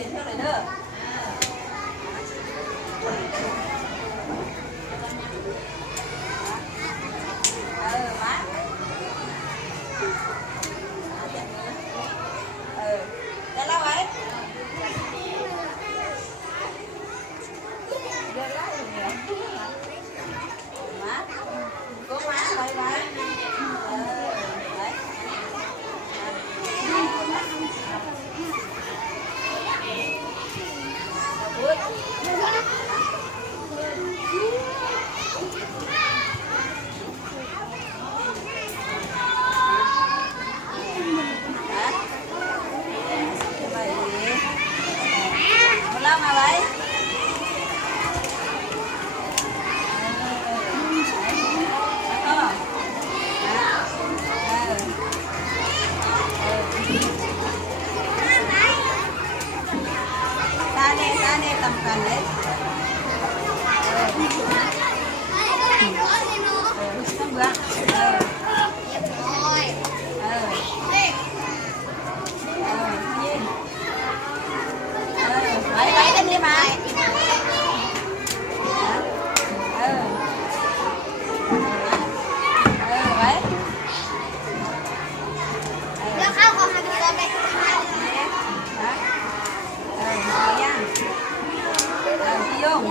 รียนเท่าไหร่เด้อมาจะเล่าไว้เดินไล่อยู่เนี่ยมาก็มาไว้ไว้มาไว้ตาเน่ตำกันเลยต้องเบื่อไว้กันดีไหมไว้แล้วข้าวของทำตัวไปย่างพี่ยง